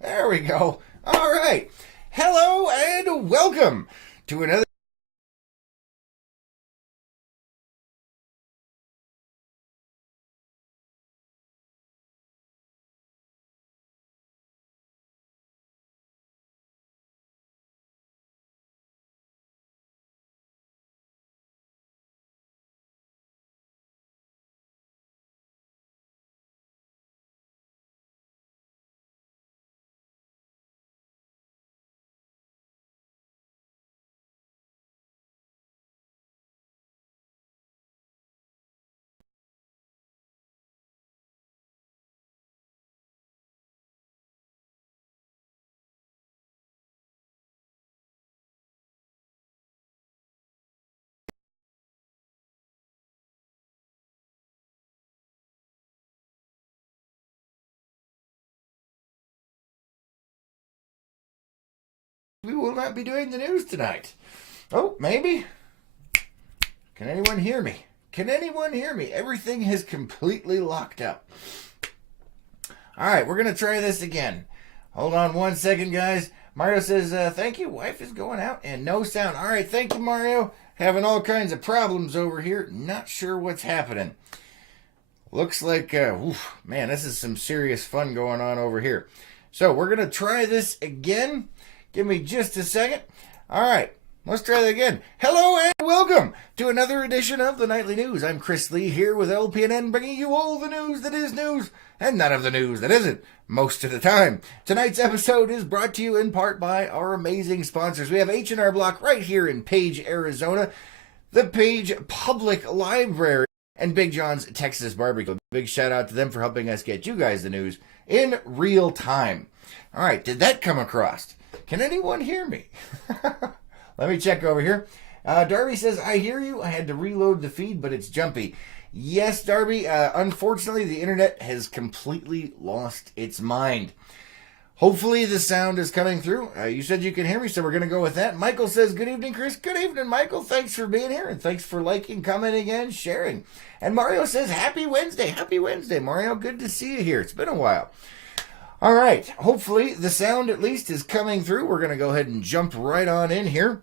There we go. All right. Hello and welcome to another. We will not be doing the news tonight. Oh, maybe. Can anyone hear me? Can anyone hear me? Everything is completely locked up. All right, we're going to try this again. Hold on 1 second, guys. Mario says, thank you. Wife is going out and no sound. All right, thank you, Mario. Having all kinds of problems over here. Not sure what's happening. Looks like, man, this is some serious fun going on over here. So we're going to try this again. Give me just a second. All right, let's try that again. Hello and welcome to another edition of the Nightly News. I'm Chris Lee here with LPNN, bringing you all the news that is news and none of the news that isn't most of the time. Tonight's episode is brought to you in part by our amazing sponsors. We have H&R Block right here in Page, Arizona, the Page Public Library, and Big John's Texas Barbecue. Big shout out to them for helping us get you guys the news in real time. All right, did that come across? Can anyone hear me? Let me check over here. Darby says, I hear you. I had to reload the feed, but it's jumpy. Yes, Darby. Unfortunately, the internet has completely lost its mind. Hopefully, the sound is coming through. You said you can hear me, so we're going to go with that. Michael says, good evening, Chris. Good evening, Michael. Thanks for being here, and thanks for liking, commenting, and sharing. And Mario says, happy Wednesday. Happy Wednesday, Mario. Good to see you here. It's been a while. All right. Hopefully, the sound at least is coming through. We're going to go ahead and jump right on in here.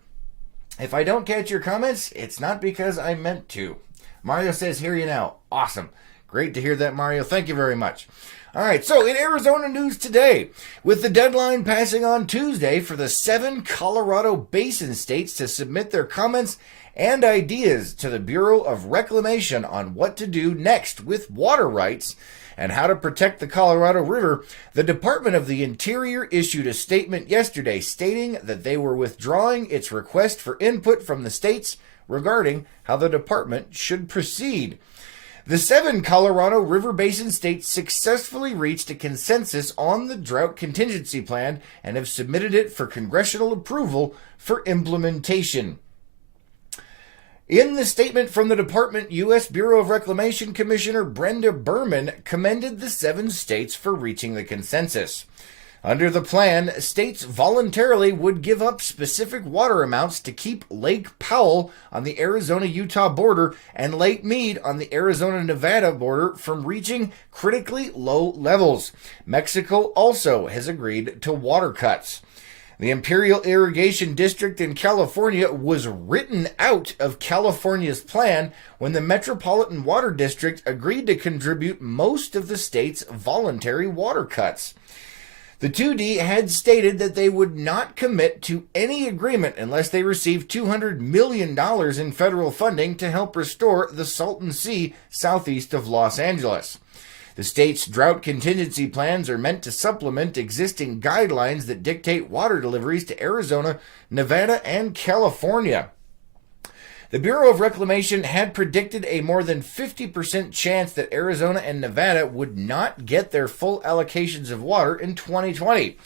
If I don't catch your comments, it's not because I meant to. Mario says, hear you now. Awesome. Great to hear that, Mario. Thank you very much. All right, so in Arizona news today, with the deadline passing on Tuesday for the 7 Colorado Basin states to submit their comments and ideas to the Bureau of Reclamation on what to do next with water rights and how to protect the Colorado River, the Department of the Interior issued a statement yesterday stating that they were withdrawing its request for input from the states regarding how the department should proceed. The 7 Colorado River Basin states successfully reached a consensus on the drought contingency plan and have submitted it for congressional approval for implementation. In the statement from the department, U.S. Bureau of Reclamation Commissioner Brenda Berman commended the 7 states for reaching the consensus. Under the plan, states voluntarily would give up specific water amounts to keep Lake Powell on the Arizona-Utah border and Lake Mead on the Arizona-Nevada border from reaching critically low levels. Mexico also has agreed to water cuts. The Imperial Irrigation District in California was written out of California's plan when the Metropolitan Water District agreed to contribute most of the state's voluntary water cuts. The 2D had stated that they would not commit to any agreement unless they received $200 million in federal funding to help restore the Salton Sea southeast of Los Angeles. The state's drought contingency plans are meant to supplement existing guidelines that dictate water deliveries to Arizona, Nevada, and California. The Bureau of Reclamation had predicted a more than 50% chance that Arizona and Nevada would not get their full allocations of water in 2020.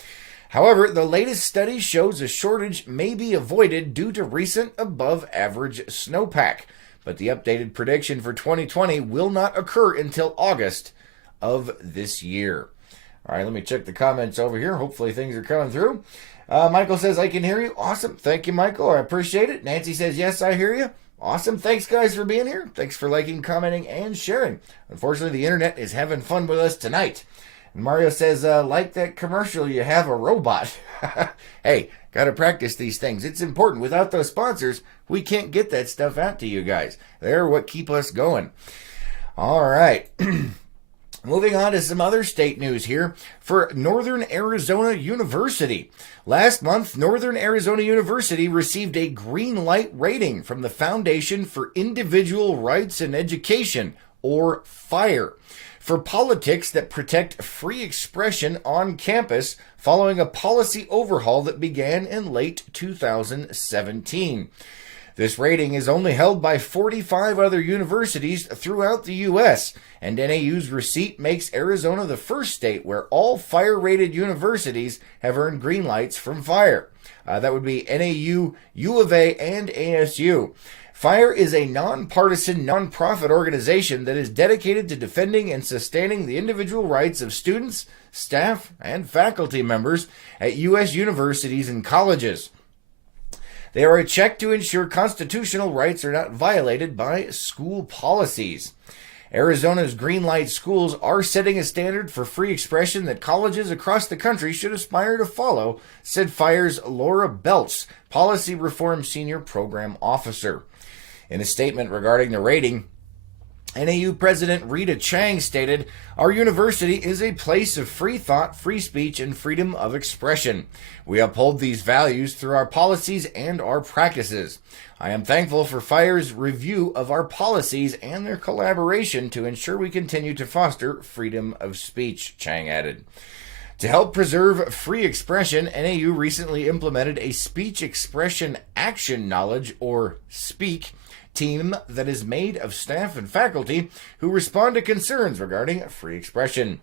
However, the latest study shows a shortage may be avoided due to recent above-average snowpack. But the updated prediction for 2020 will not occur until August of this year. All right, let me check the comments over here. Hopefully things are coming through. Michael says, I can hear you. Awesome. Thank you, Michael. I appreciate it. Nancy says, yes, I hear you. Awesome. Thanks, guys, for being here. Thanks for liking, commenting, and sharing. Unfortunately, the internet is having fun with us tonight. And Mario says, like that commercial, you have a robot. Hey, got to practice these things. It's important. Without those sponsors, we can't get that stuff out to you guys. They're what keep us going. All right. Moving on to some other state news here for Northern Arizona University. Last month, Northern Arizona University received a green light rating from the Foundation for Individual Rights and Education, or FIRE, for politics that protect free expression on campus following a policy overhaul that began in late 2017. This rating is only held by 45 other universities throughout the U.S., and NAU's receipt makes Arizona the first state where all FIRE-rated universities have earned green lights from FIRE. That would be NAU, U of A, and ASU. FIRE is a nonpartisan, nonprofit organization that is dedicated to defending and sustaining the individual rights of students, staff, and faculty members at U.S. universities and colleges. They are a check to ensure constitutional rights are not violated by school policies. Arizona's green light schools are setting a standard for free expression that colleges across the country should aspire to follow, said FIRE's Laura Belts, Policy Reform Senior Program Officer. In a statement regarding the rating, NAU President Rita Chang stated, "Our university is a place of free thought, free speech, and freedom of expression. We uphold these values through our policies and our practices. I am thankful for FIRE's review of our policies and their collaboration to ensure we continue to foster freedom of speech," Chang added. To help preserve free expression, NAU recently implemented a Speech Expression Action Knowledge, or SPEAK, team that is made of staff and faculty who respond to concerns regarding free expression.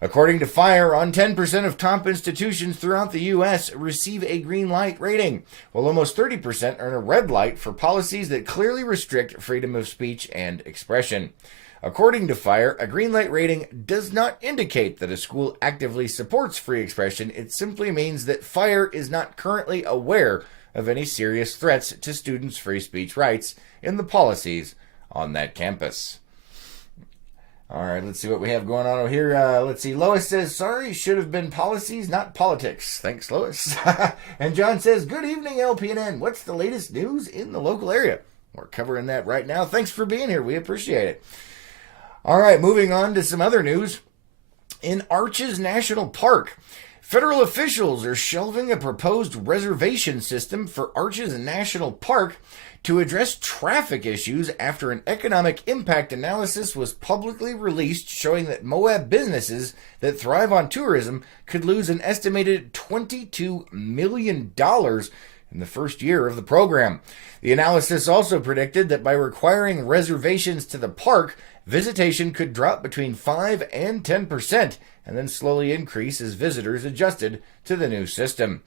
According to FIRE, on 10% of top institutions throughout the U.S. receive a green light rating, while almost 30% earn a red light for policies that clearly restrict freedom of speech and expression. According to FIRE, a green light rating does not indicate that a school actively supports free expression. It simply means that FIRE is not currently aware of any serious threats to students' free speech rights in the policies on that campus. All right, let's see what we have going on over here. Let's see. Lois says, "Sorry, should have been policies, not politics." Thanks, Lois. And John says, "Good evening, LPNN. What's the latest news in the local area?" We're covering that right now. Thanks for being here. We appreciate it. All right, moving on to some other news. In Arches National Park, federal officials are shelving a proposed reservation system for Arches National Park to address traffic issues after an economic impact analysis was publicly released showing that Moab businesses that thrive on tourism could lose an estimated $22 million in the first year of the program. The analysis also predicted that by requiring reservations to the park, visitation could drop between 5 and 10% and then slowly increase as visitors adjusted to the new system.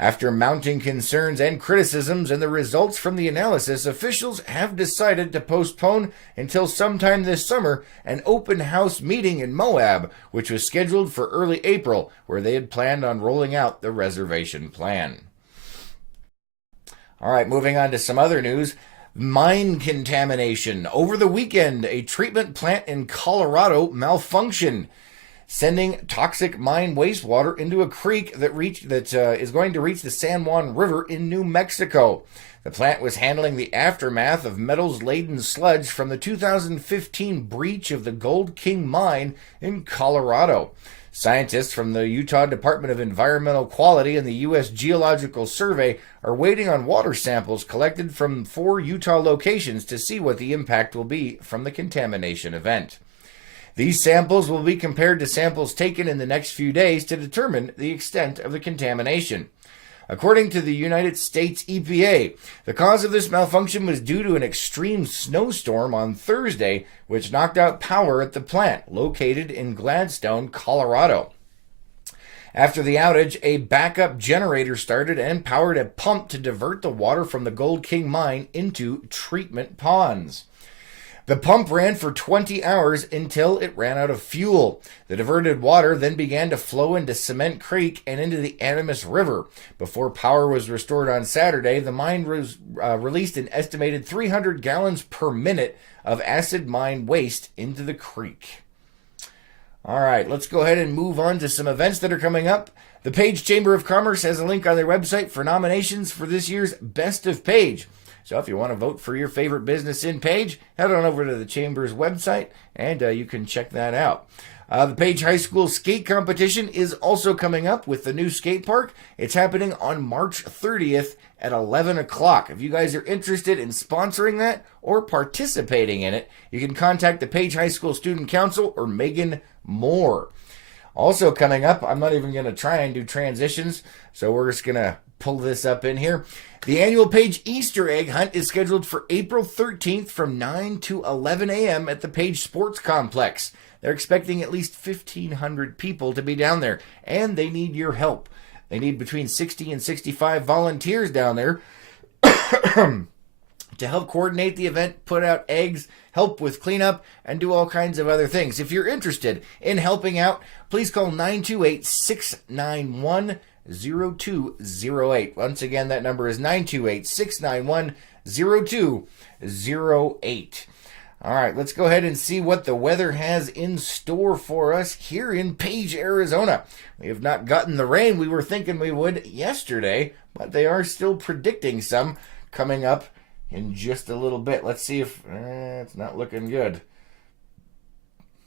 After mounting concerns and criticisms and the results from the analysis, officials have decided to postpone until sometime this summer an open house meeting in Moab, which was scheduled for early April, where they had planned on rolling out the reservation plan. All right, moving on to some other news. Mine contamination. Over the weekend, a treatment plant in Colorado malfunctioned, sending toxic mine wastewater into a creek that is going to reach the San Juan River in New Mexico. The plant was handling the aftermath of metals-laden sludge from the 2015 breach of the Gold King mine in Colorado. Scientists from the Utah Department of Environmental Quality and the U.S. Geological Survey are waiting on water samples collected from 4 Utah locations to see what the impact will be from the contamination event. These samples will be compared to samples taken in the next few days to determine the extent of the contamination. According to the United States EPA, the cause of this malfunction was due to an extreme snowstorm on Thursday, which knocked out power at the plant located in Gladstone, Colorado. After the outage, a backup generator started and powered a pump to divert the water from the Gold King mine into treatment ponds. The pump ran for 20 hours until it ran out of fuel. The diverted water then began to flow into Cement Creek and into the Animas River. Before power was restored on Saturday, the mine released an estimated 300 gallons per minute of acid mine waste into the creek. All right, let's go ahead and move on to some events that are coming up. The Page Chamber of Commerce has a link on their website for nominations for this year's Best of Page. So if you want to vote for your favorite business in Page, head on over to the Chamber's website and you can check that out. The Page High School skate competition is also coming up with the new skate park. It's happening on March 30th at 11 o'clock. If you guys are interested in sponsoring that or participating in it, you can contact the Page High School Student Council or Megan Moore. Also coming up, I'm not even going to try and do transitions, so we're just going to pull this up in here. The annual Page Easter egg hunt is scheduled for April 13th from 9 to 11 a.m. at the Page Sports Complex. They're expecting at least 1,500 people to be down there, and they need your help. They need between 60 and 65 volunteers down there to help coordinate the event, put out eggs, help with cleanup, and do all kinds of other things. If you're interested in helping out, please call 928-691-0208. Once again, that number is 928-691-0208. All right, let's go ahead and see what the weather has in store for us here in Page, Arizona. We have not gotten the rain we were thinking we would yesterday, but they are still predicting some coming up in just a little bit. Let's see if it's not looking good.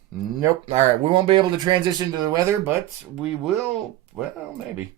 Nope. All right, we won't be able to transition to the weather, but we will. Well, maybe.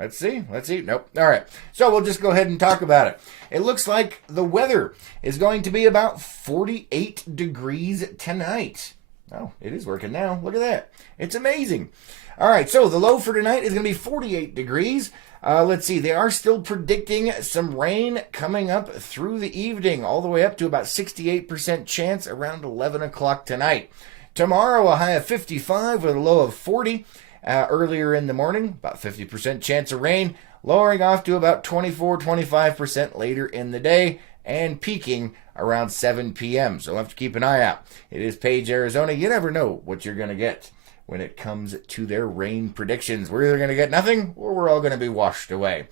Let's see. Nope. All right. So we'll just go ahead and talk about it. It looks like the weather is going to be about 48 degrees tonight. Oh, it is working now. Look at that. It's amazing. All right. So the low for tonight is going to be 48 degrees. Let's see. They are still predicting some rain coming up through the evening, all the way up to about 68% chance around 11 o'clock tonight. Tomorrow, a high of 55 with a low of 40. Earlier in the morning, about 50% chance of rain, lowering off to about 24-25% later in the day, and peaking around 7 p.m. So we'll have to keep an eye out. It is Page, Arizona. You never know what you're going to get when it comes to their rain predictions. We're either going to get nothing, or we're all going to be washed away.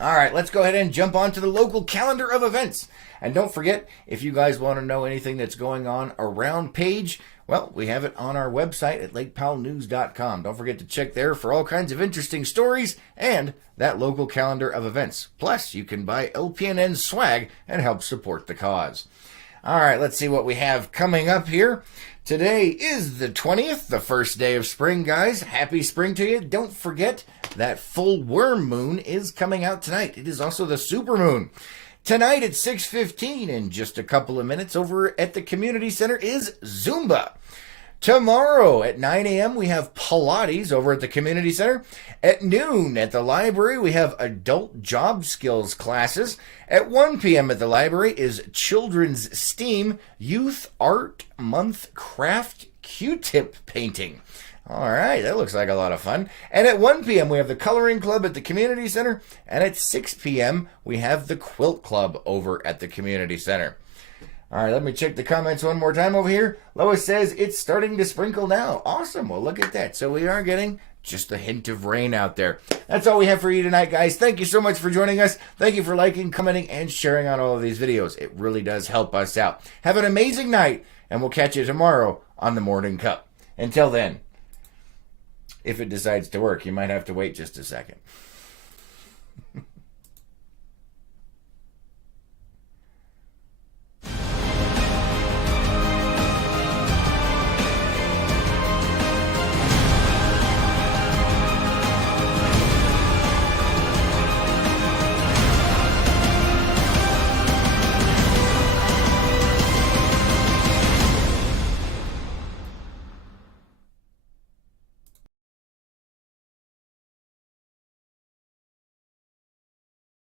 All right, let's go ahead and jump on to the local calendar of events. And don't forget, if you guys want to know anything that's going on around Page, well, we have it on our website at lakepowellnews.com. Don't forget to check there for all kinds of interesting stories and that local calendar of events. Plus, you can buy LPNN swag and help support the cause. All right, let's see what we have coming up here. Today is the 20th, the first day of spring, guys. Happy spring to you. Don't forget that full worm moon is coming out tonight. It is also the supermoon. Tonight at 6:15, in just a couple of minutes, over at the community center is Zumba. Tomorrow at 9 a.m. we have Pilates over at the community center. At noon at the library we have adult job skills classes. At 1 p.m. at the library is Children's STEAM Youth Art Month Craft Q-tip painting. All right, that looks like a lot of fun. And at 1 p.m. we have the Coloring Club at the Community Center. And at 6 p.m. we have the Quilt Club over at the Community Center. All right, let me check the comments one more time over here. Lois says it's starting to sprinkle now. Awesome. Well, look at that. So we are getting just a hint of rain out there. That's all we have for you tonight, guys. Thank you so much for joining us. Thank you for liking, commenting, and sharing on all of these videos. It really does help us out. Have an amazing night, and we'll catch you tomorrow on the Morning Cup. Until then, if it decides to work, you might have to wait just a second.